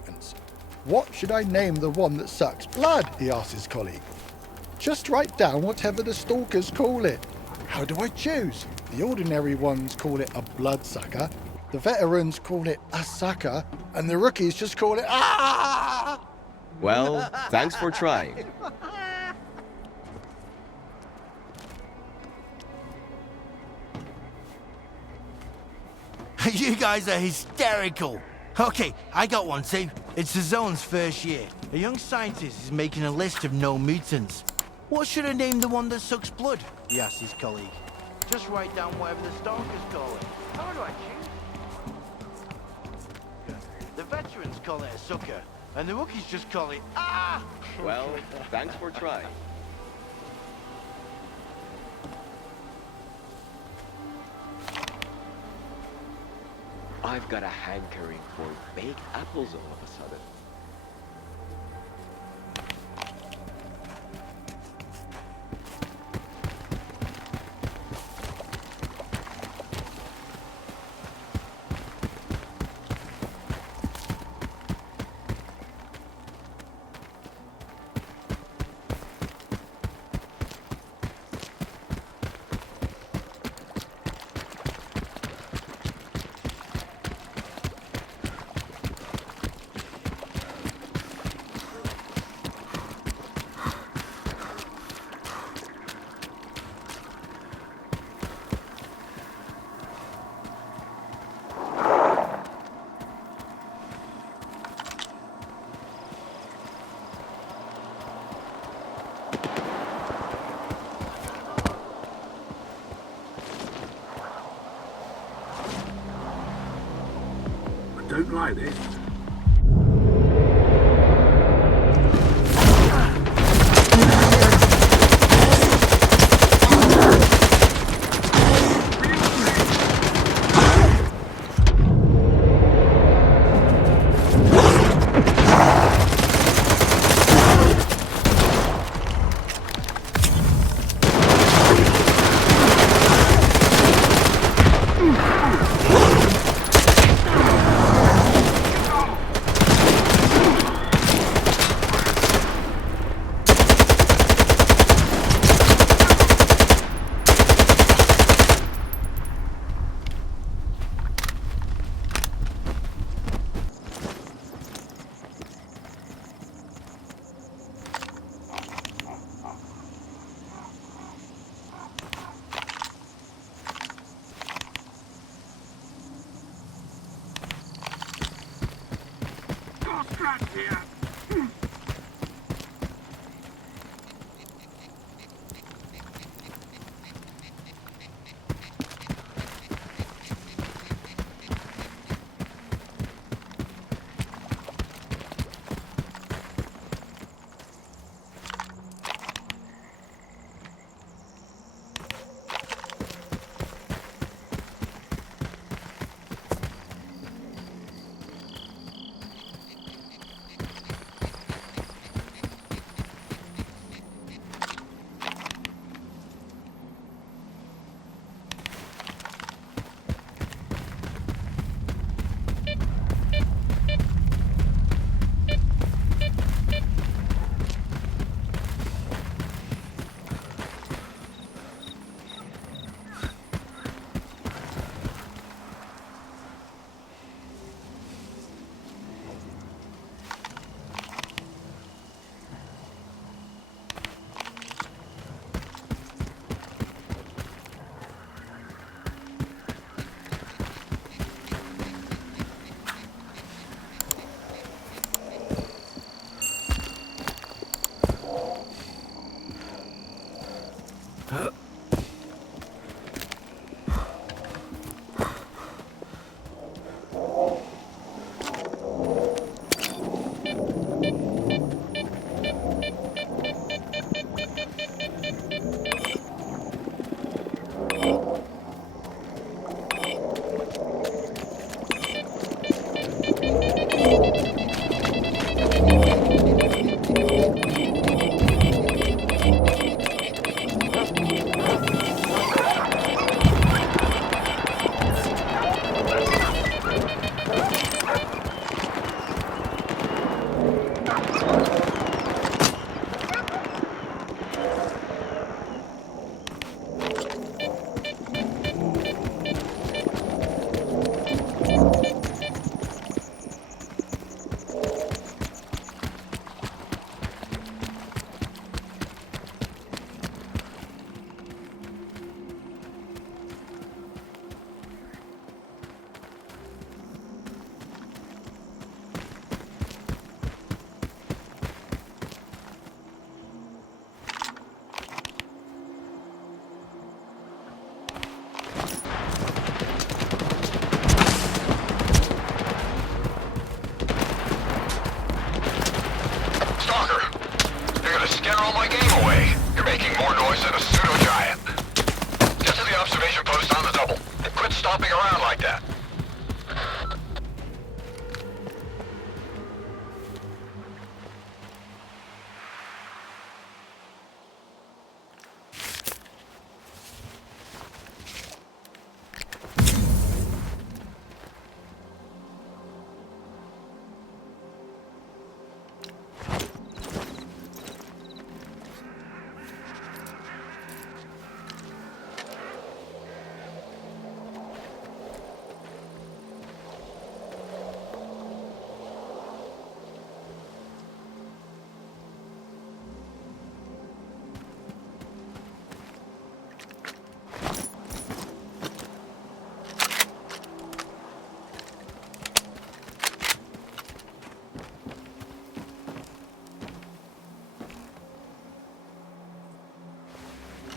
mutants. What should I name the one that sucks blood? He asked his colleague. Just write down whatever the stalkers call it. How do I choose? The ordinary ones call it a bloodsucker, the veterans call it a sucker, and the rookies just call it ah! Well, thanks for trying. You guys are hysterical. Okay, I got one too. It's the zone's first year. A young scientist is making a list of known mutants. What should I name the one that sucks blood? He asked his colleague. Just write down whatever the Stalkers call it. How do I choose? The veterans call it a sucker, and the rookies just call it ah! Well, thanks for trying. I've got a hankering for baked apples all of a sudden. Don't like this.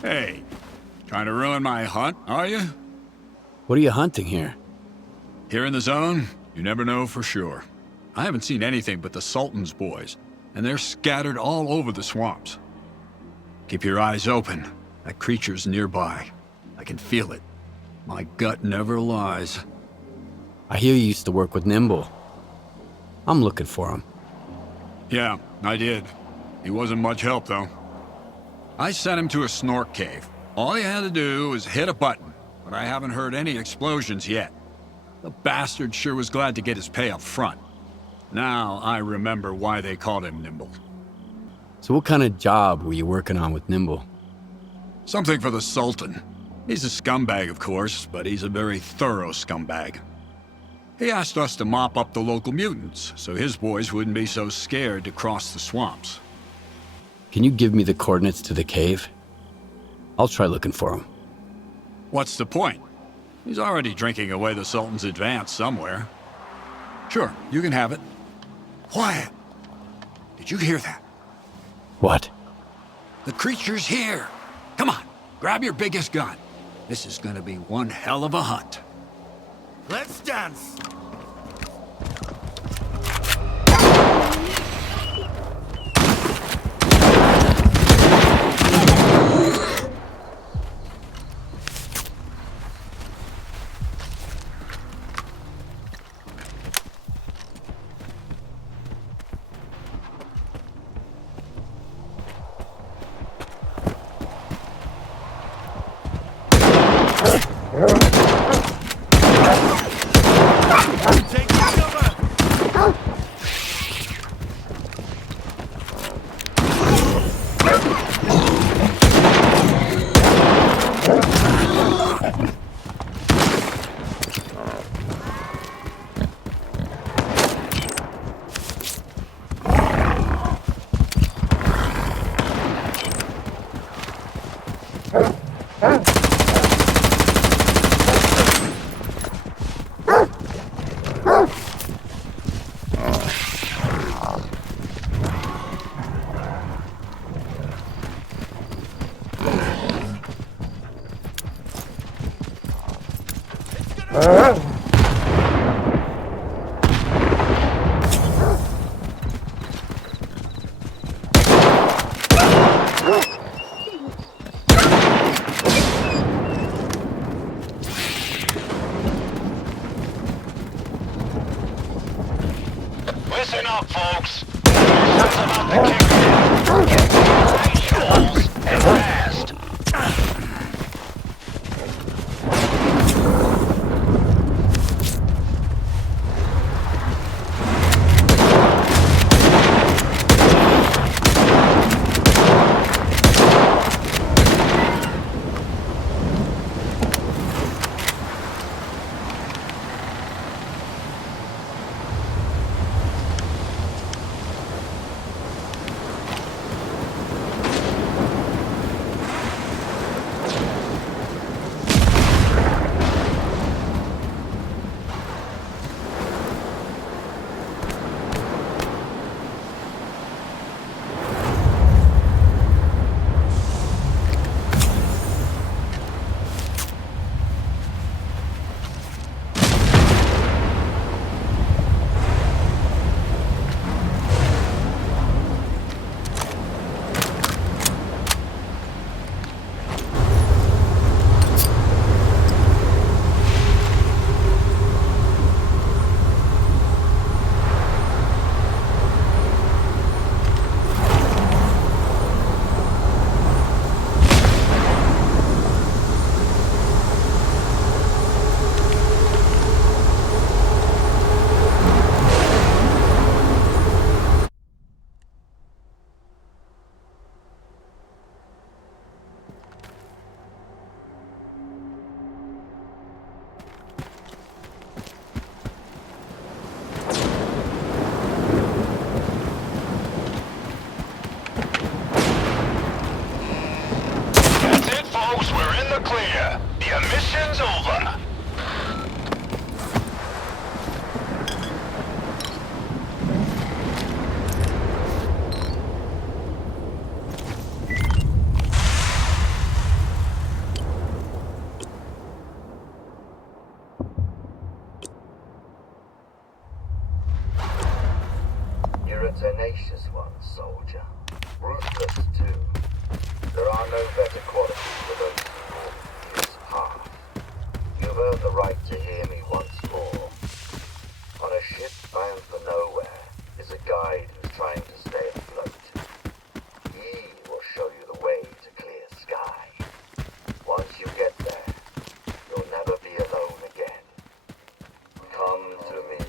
Hey, trying to ruin my hunt, are you? What are you hunting here? Here in the zone, you never know for sure. I haven't seen anything but the Sultan's boys, and they're scattered all over the swamps. Keep your eyes open. That creature's nearby. I can feel it. My gut never lies. I hear you used to work with Nimble. I'm looking for him. Yeah, I did. He wasn't much help, though. I sent him to a snork cave. All he had to do was hit a button, but I haven't heard any explosions yet. The bastard sure was glad to get his pay up front. Now I remember why they called him Nimble. So what kind of job were you working on with Nimble? Something for the Sultan. He's a scumbag, of course, but he's a very thorough scumbag. He asked us to mop up the local mutants, so his boys wouldn't be so scared to cross the swamps. Can you give me the coordinates to the cave? I'll try looking for him. What's the point? He's already drinking away the Sultan's advance somewhere. Sure, you can have it. Quiet! Did you hear that? What? The creature's here! Come on, grab your biggest gun. This is gonna be one hell of a hunt. Let's dance! Take cover! Listen up, folks. This is about to kick in. Get visuals and fast. tenacious one, soldier. Ruthless, too. There are no better qualities for those who walk his path. You've earned the right to hear me once more. On a ship bound for nowhere is a guide who's trying to stay afloat. He will show you the way to clear sky. Once you get there, you'll never be alone again. Come to me.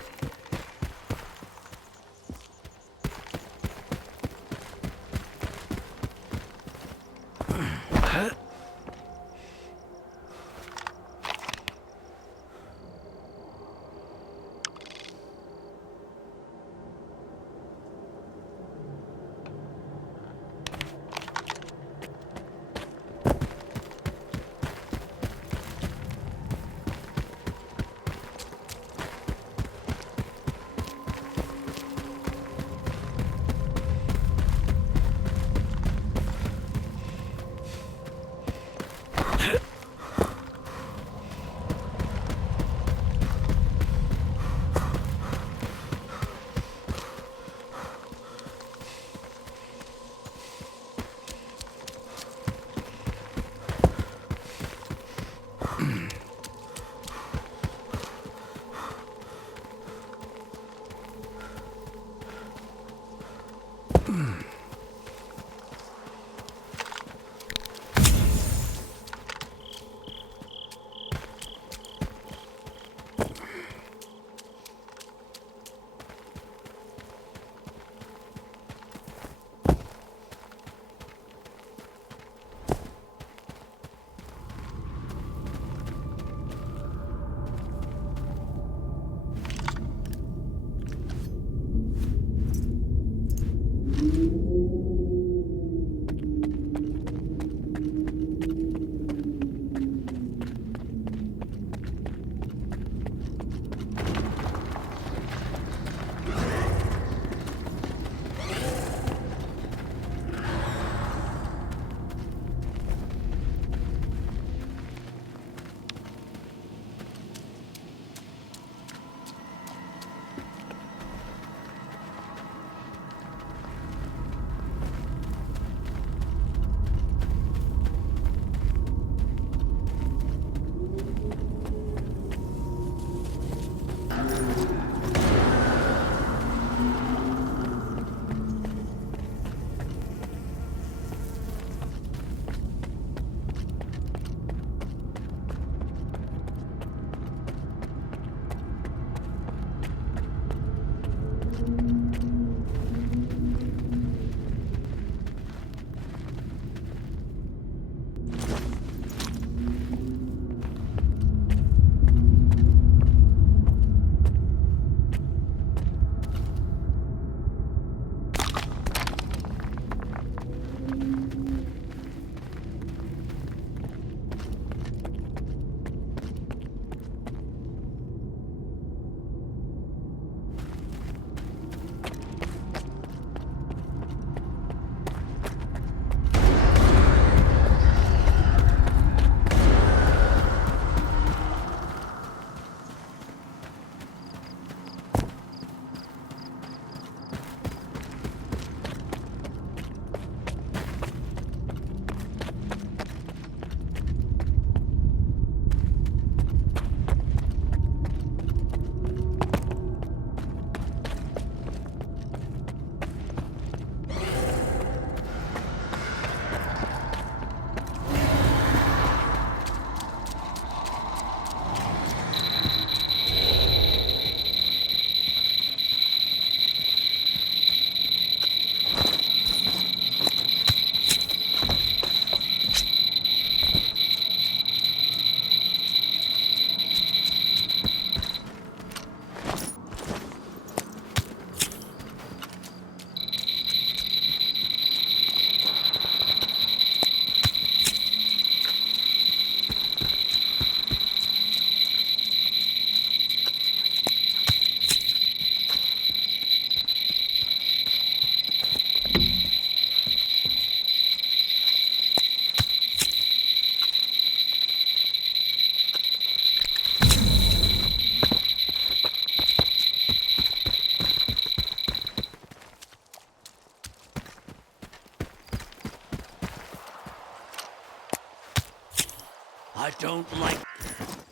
I don't like...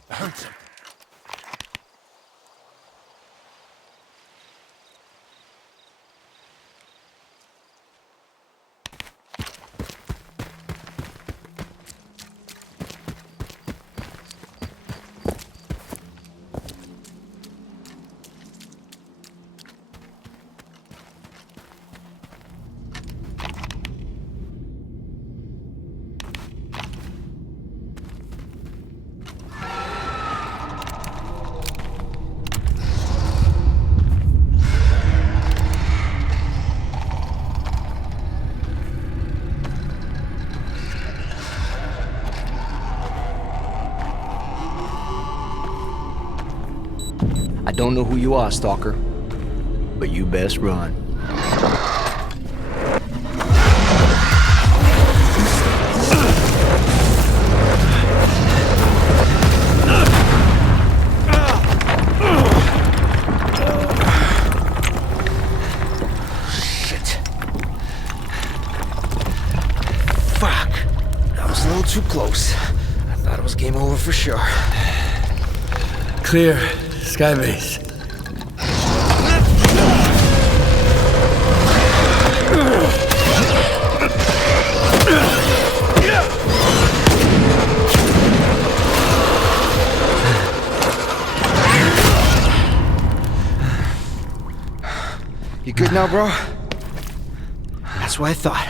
hurts him. I don't know who you are, Stalker, but you best run. Shit. Fuck. That was a little too close. I thought it was game over for sure. Clear. Skybase. You good now, bro? That's what I thought.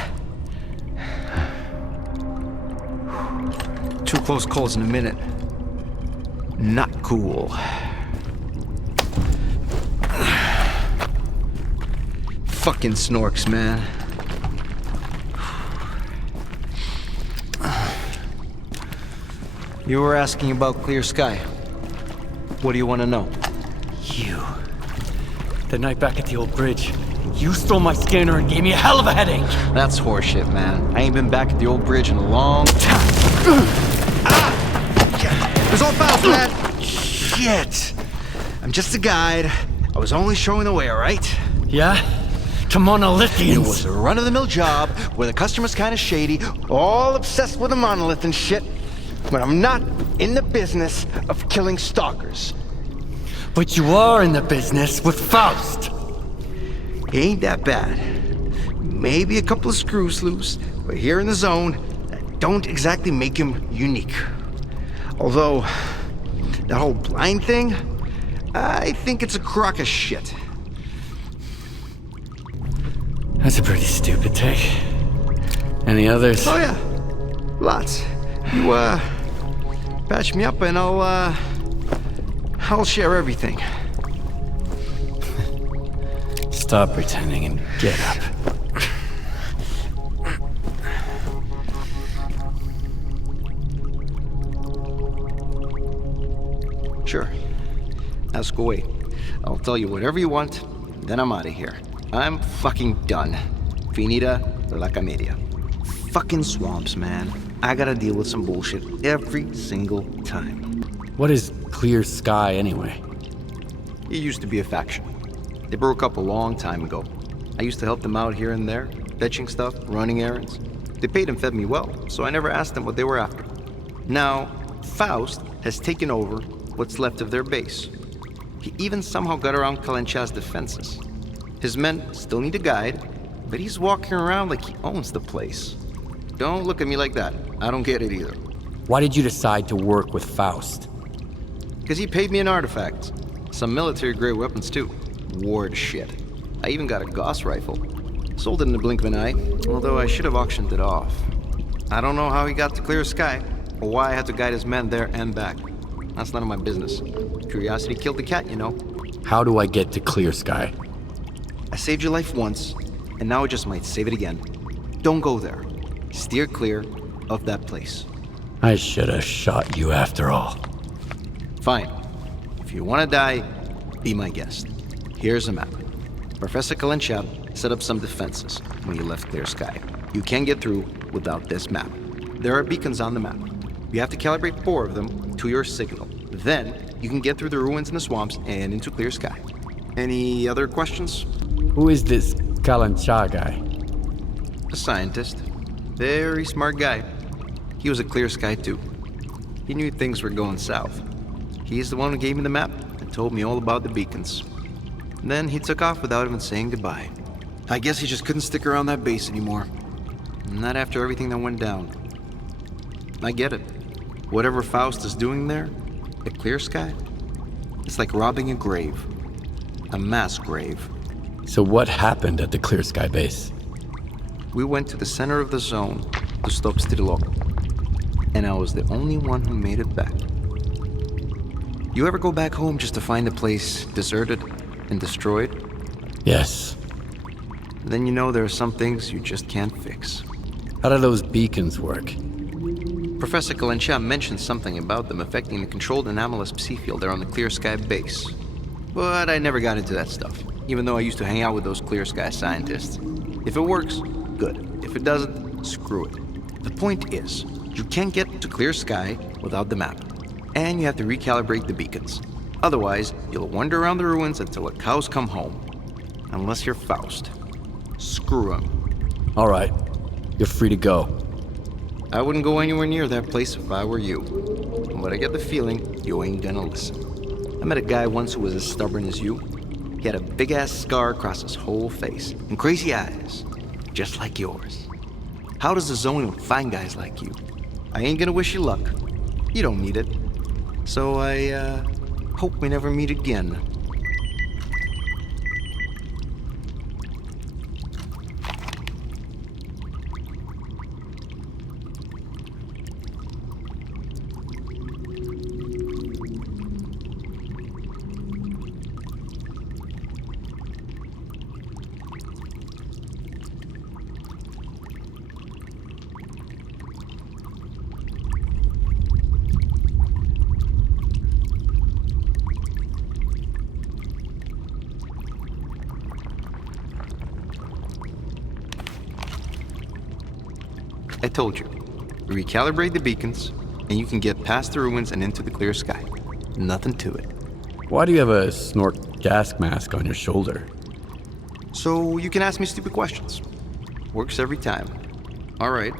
Two close calls in a minute. Not cool. Fucking snorks, man. You were asking about clear sky. What do you want to know? You. The night back at the old bridge, you stole my scanner and gave me a hell of a headache. That's horseshit, man. I ain't been back at the old bridge in a long time. There's all fouls, man. Shit. I'm just a guide. I was only showing the way, all right? Yeah? To monolithians. It was a run-of-the-mill job where the customer's kind of shady, all obsessed with a monolith and shit. But I'm not in the business of killing stalkers. But you are in the business with Faust. He ain't that bad. Maybe a couple of screws loose, but here in the zone, that don't exactly make him unique. Although, that whole blind thing, I think it's a crock of shit. That's a pretty stupid take. Any others? Oh yeah, lots. You, patch me up and I'll share everything. Stop pretending and get up. Sure. Ask away. I'll tell you whatever you want, then I'm out of here. I'm fucking done. Finita la comedia. Fucking swamps, man. I gotta deal with some bullshit every single time. What is clear sky anyway? It used to be a faction. They broke up a long time ago. I used to help them out here and there, fetching stuff, running errands. They paid and fed me well, so I never asked them what they were after. Now, Faust has taken over what's left of their base. He even somehow got around Kalencha's defenses. His men still need a guide, but he's walking around like he owns the place. Don't look at me like that. I don't get it either. Why did you decide to work with Faust? Because he paid me in artifacts. Some military-grade weapons, too. Ward shit. I even got a Gauss rifle. Sold it in the blink of an eye, although I should have auctioned it off. I don't know how he got to clear sky, or why I had to guide his men there and back. That's none of my business. Curiosity killed the cat, you know. How do I get to clear sky? I saved your life once, and now I just might save it again. Don't go there. Steer clear of that place. I should have shot you after all. Fine. If you want to die, be my guest. Here's a map. Professor Kalencha set up some defenses when you left clear sky. You can't get through without this map. There are beacons on the map. You have to calibrate 4 of them to your signal. Then, you can get through the ruins in the swamps and into clear sky. Any other questions? Who is this Kalancha guy? A scientist. Very smart guy. He was a clear sky too. He knew things were going south. He's the one who gave me the map and told me all about the beacons. Then he took off without even saying goodbye. I guess he just couldn't stick around that base anymore. Not after everything that went down. I get it. Whatever Faust is doing there, at Clear Sky, it's like robbing a grave. A mass grave. So what happened at the Clear Sky base? We went to the center of the zone to stop Stalker, and I was the only one who made it back. You ever go back home just to find the place deserted and destroyed? Yes. Then you know there are some things you just can't fix. How do those beacons work? Professor Kalencha mentioned something about them affecting the controlled anomalous psi field there on the Clear Sky base. But I never got into that stuff, even though I used to hang out with those Clear Sky scientists. If it works, good. If it doesn't, screw it. The point is, you can't get to Clear Sky without the map, and you have to recalibrate the beacons. Otherwise, you'll wander around the ruins until the cows come home. Unless you're Faust. Screw him. All right. You're free to go. I wouldn't go anywhere near that place if I were you. But I get the feeling you ain't gonna listen. I met a guy once who was as stubborn as you. He had a big-ass scar across his whole face, and crazy eyes, just like yours. How does the zone even find guys like you? I ain't gonna wish you luck. You don't need it. So I, hope we never meet again. I told you. Recalibrate the beacons, and you can get past the ruins and into the Clear Sky. Nothing to it. Why do you have a snort gas mask on your shoulder? So you can ask me stupid questions. Works every time. Alright.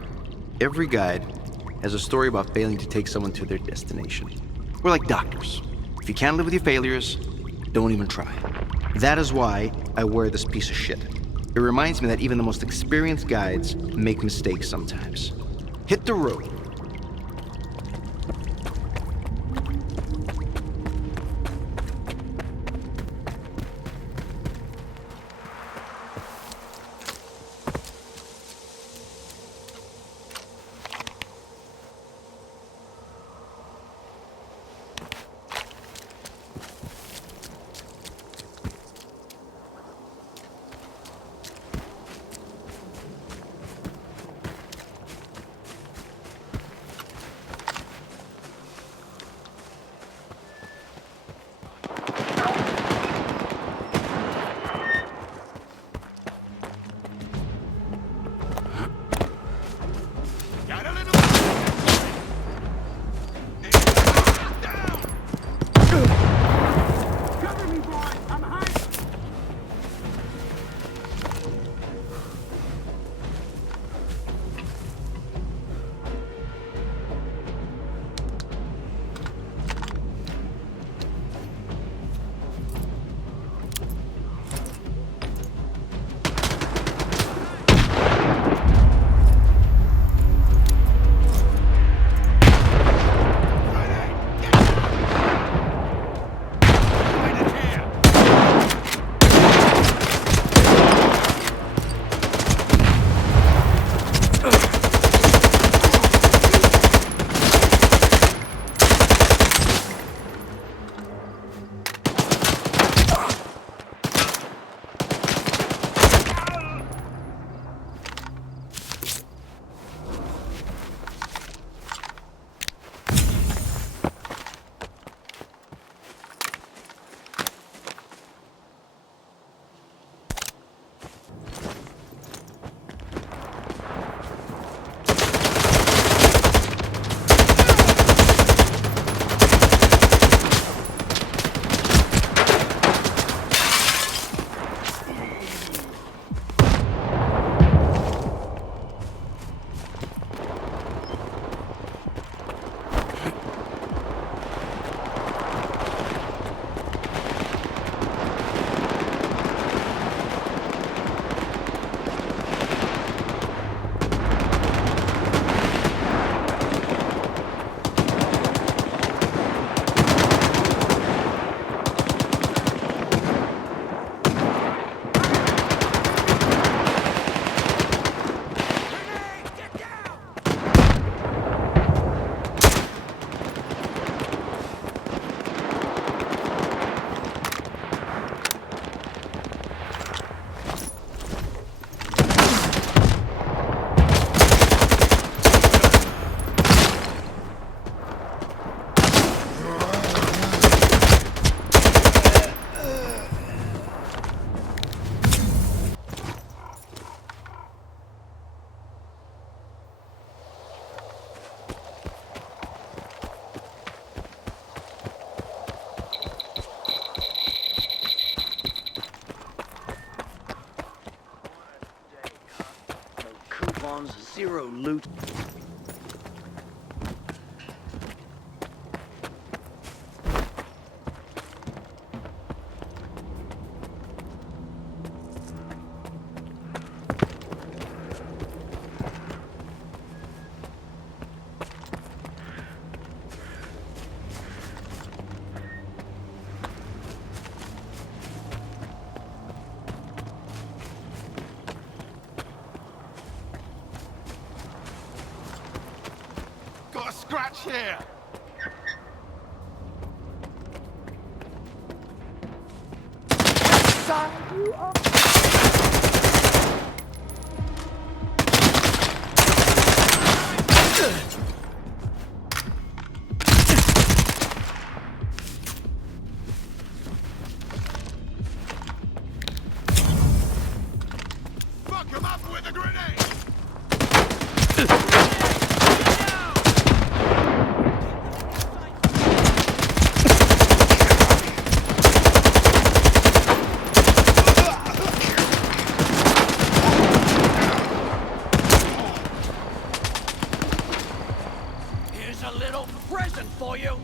Every guide has a story about failing to take someone to their destination. We're like doctors. If you can't live with your failures, don't even try. That is why I wear this piece of shit. It reminds me that even the most experienced guides make mistakes sometimes. Hit the road. spawns, 0 loot. Got a scratch here! Fuck him up with a grenade! Here's a little present for you.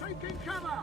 Taking cover!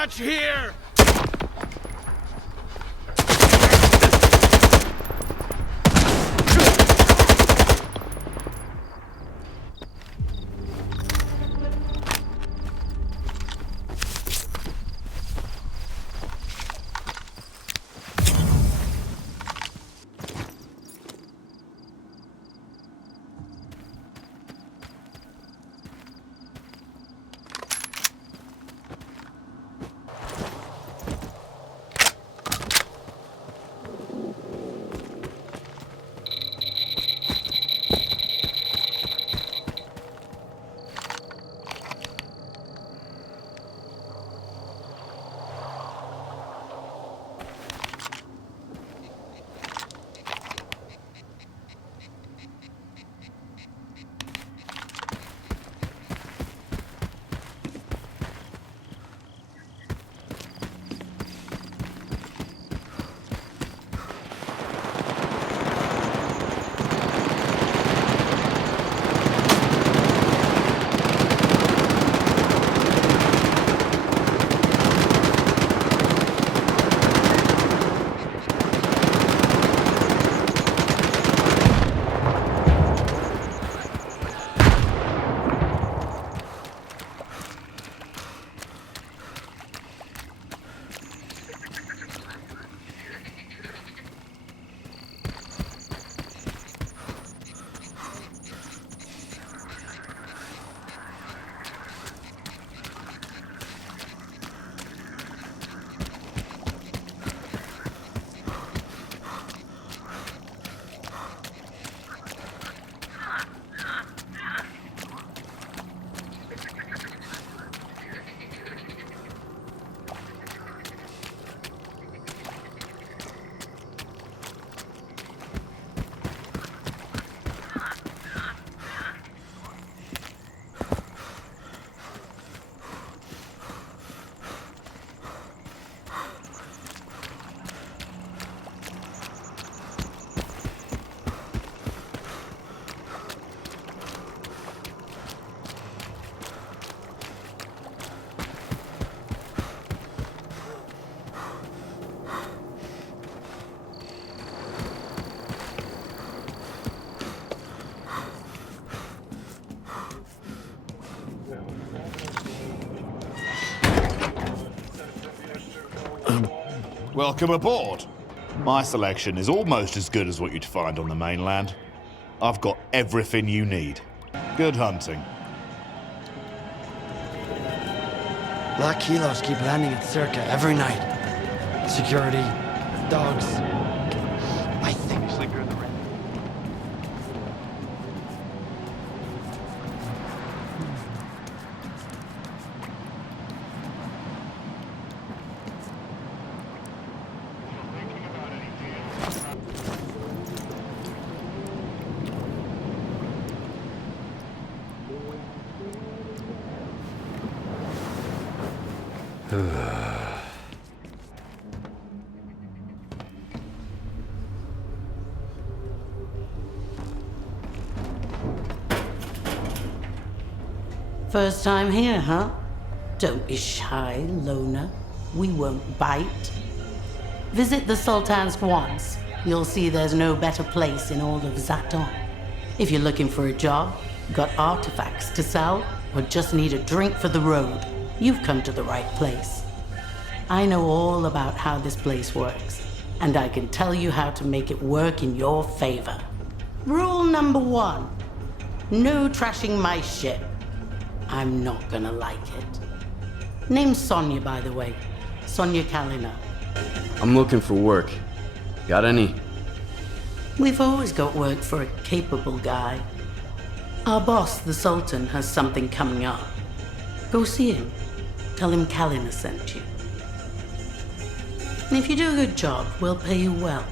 match here! Welcome aboard. My selection is almost as good as what you'd find on the mainland. I've got everything you need. Good hunting. Black kilos keep landing at Circa every night. Security, dogs. I think. Sleeper in the rain. First time here, huh? Don't be shy, loner. We won't bite. Visit the Sultan's once. You'll see there's no better place in all of Zaton. If you're looking for a job, got artifacts to sell, or just need a drink for the road, you've come to the right place. I know all about how this place works, and I can tell you how to make it work in your favor. Rule number 1, no trashing my ship. I'm not gonna like it. Name's Sonia, by the way. Sonia Kalina. I'm looking for work. Got any? We've always got work for a capable guy. Our boss, the Sultan, has something coming up. Go see him. Tell him Kalina sent you. And if you do a good job, we'll pay you well.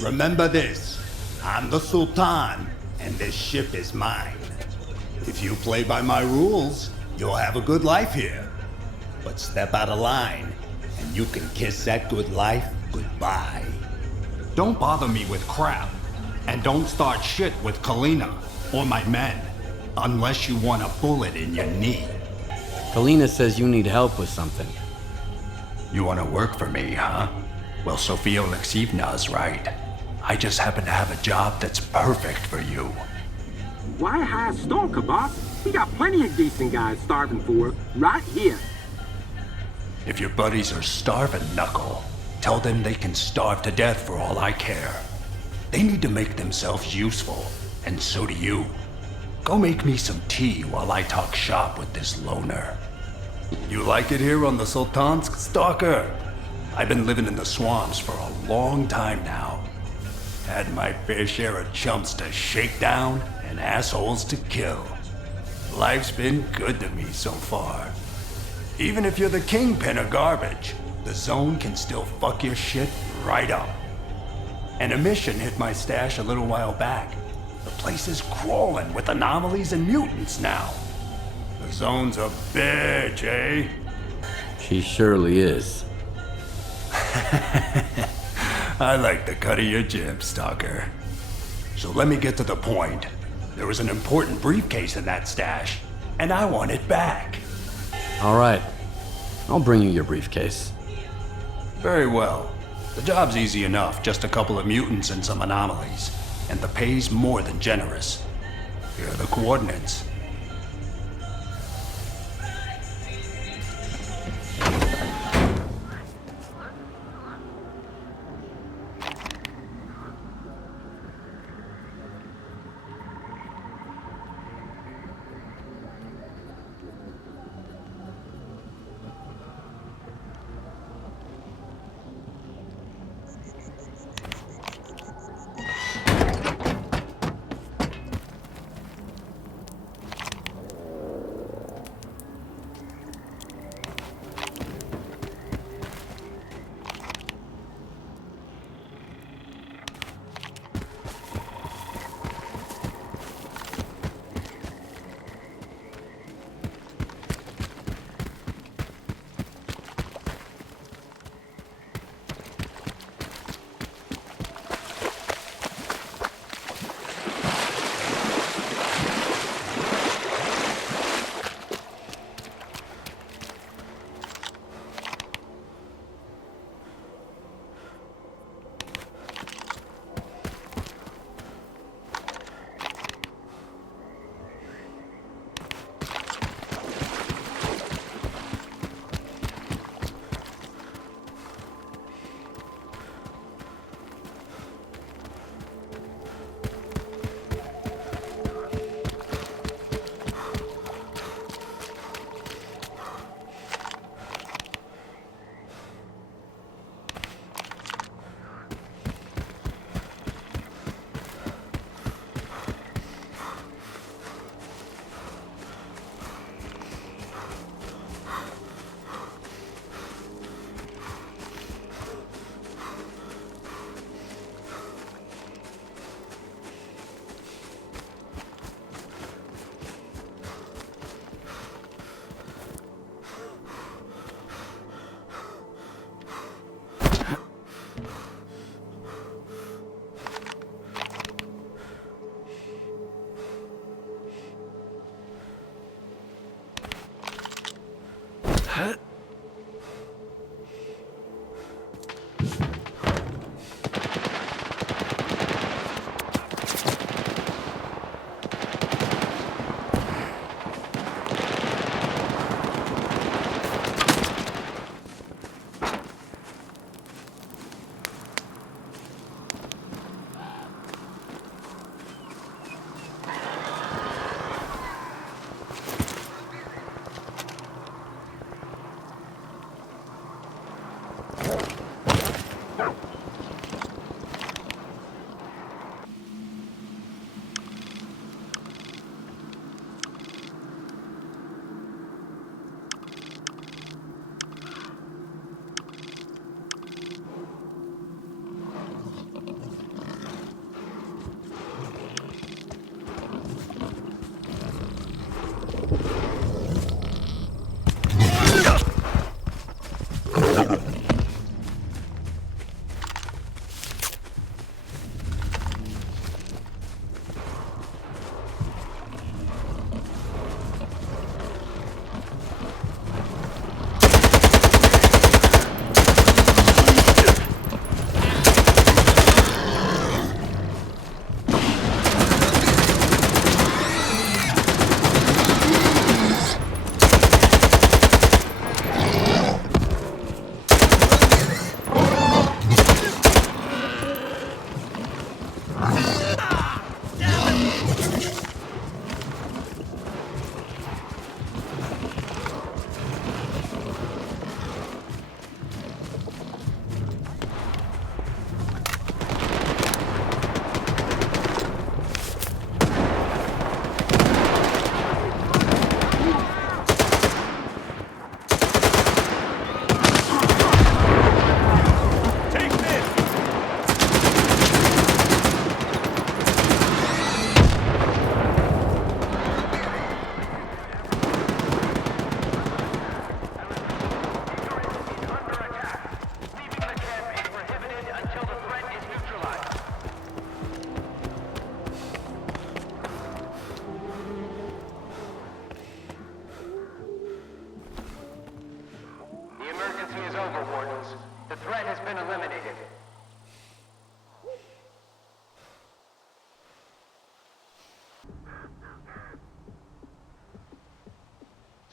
Remember this, I'm the Sultan, and this ship is mine. If you play by my rules, you'll have a good life here. But step out of line, and you can kiss that good life goodbye. Don't bother me with crap. And don't start shit with Kalina or my men, unless you want a bullet in your knee. Kalina says you need help with something. You want to work for me, huh? Well, Sofia Alexievna's right. I just happen to have a job that's perfect for you. Why hire Stalker, boss? We got plenty of decent guys starving for work right here. If your buddies are starving, Knuckle, tell them they can starve to death for all I care. They need to make themselves useful, and so do you. Go make me some tea while I talk shop with this loner. You like it here on the Sultansk, Stalker? I've been living in the swamps for a long time now. Had my fair share of chumps to shake down and assholes to kill. Life's been good to me so far. Even if you're the kingpin of garbage, the zone can still fuck your shit right up. An emission hit my stash a little while back. The place is crawling with anomalies and mutants now. The zone's a bitch, eh? She surely is. I like the cut of your jib, Stalker. So let me get to the point. There was an important briefcase in that stash, and I want it back. All right. I'll bring you your briefcase. Very well. The job's easy enough, just a couple of mutants and some anomalies. And the pay's more than generous. Here are the coordinates.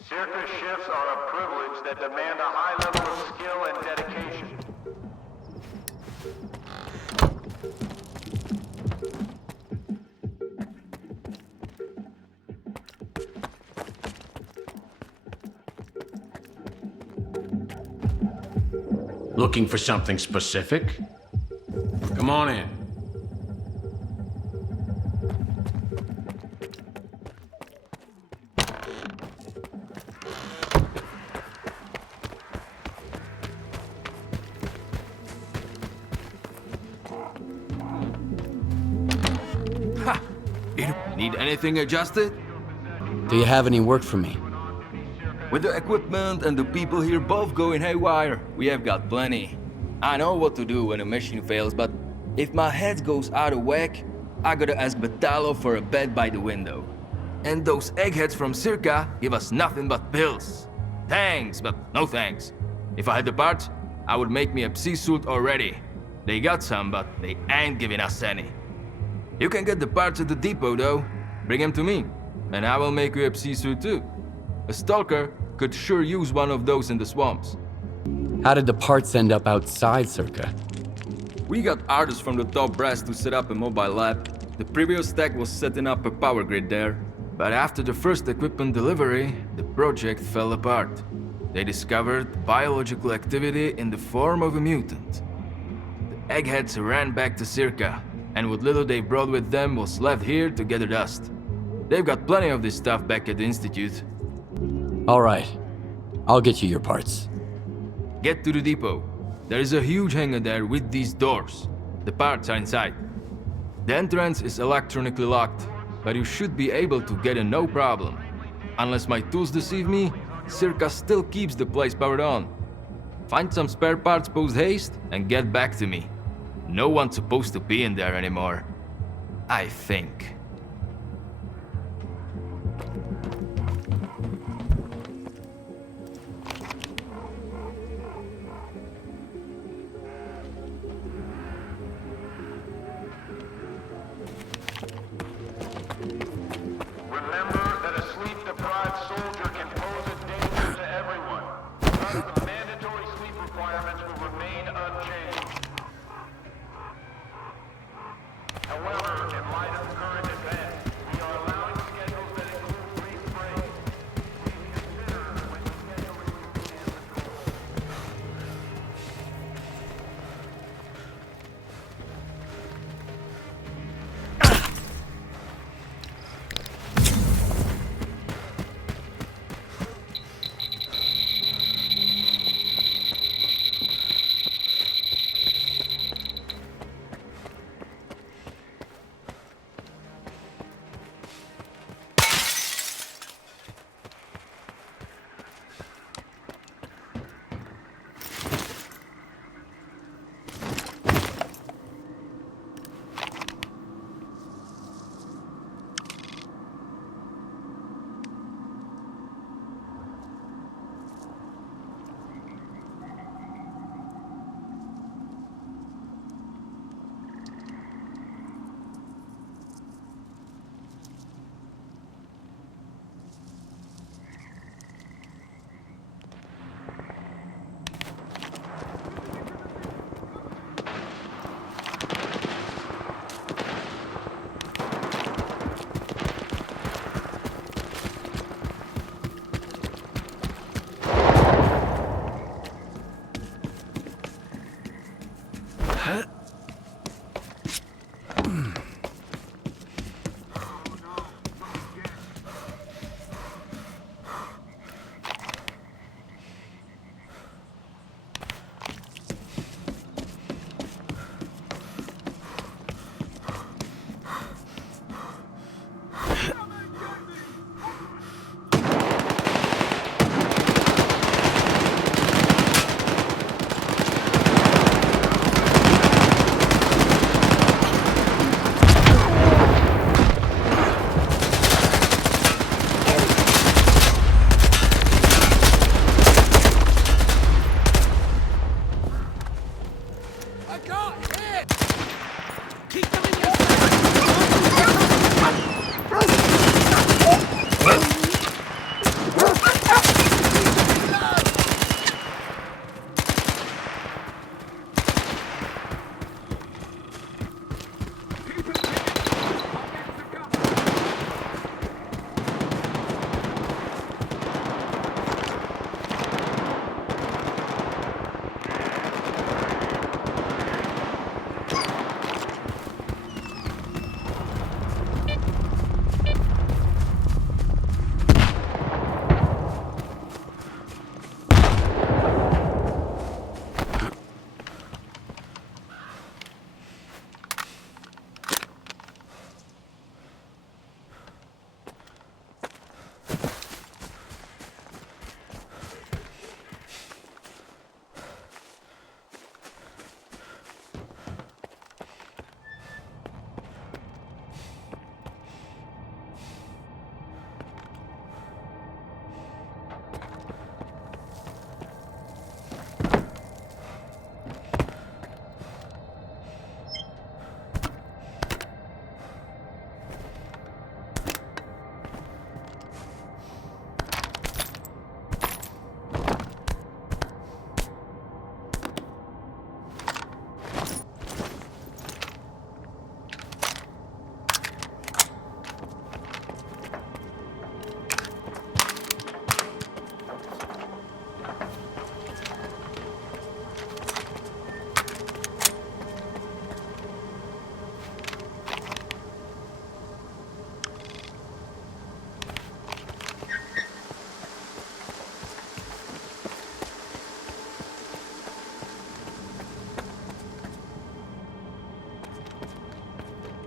Circus shifts are a privilege that demand a high level of skill and dedication. Looking for something specific? Come on in. Ha! Need anything adjusted? Do you have any work for me? With the equipment and the people here both going haywire, we have got plenty. I know what to do when a machine fails, but if my head goes out of whack, I gotta ask Batalo for a bed by the window. And those eggheads from Circa give us nothing but pills. Thanks, but no thanks. If I had the parts, I would make me a psi suit already. They got some, but they ain't giving us any. You can get the parts at the depot though. Bring them to me, and I will make you a psi suit too. A Stalker could sure use one of those in the swamps. How did the parts end up outside Circa? We got artists from the top brass to set up a mobile lab. The previous tech was setting up a power grid there. But after the first equipment delivery, the project fell apart. They discovered biological activity in the form of a mutant. The eggheads ran back to Circa, and what little they brought with them was left here to gather dust. They've got plenty of this stuff back at the Institute. All right. I'll get you your parts. Get to the depot. There is a huge hangar there with these doors. The parts are inside. The entrance is electronically locked, but you should be able to get in no problem. Unless my tools deceive me, Circa still keeps the place powered on. Find some spare parts post-haste and get back to me. No one's supposed to be in there anymore. I think. However, in light of current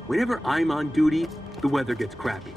Whenever I'm on duty, the weather gets crappy.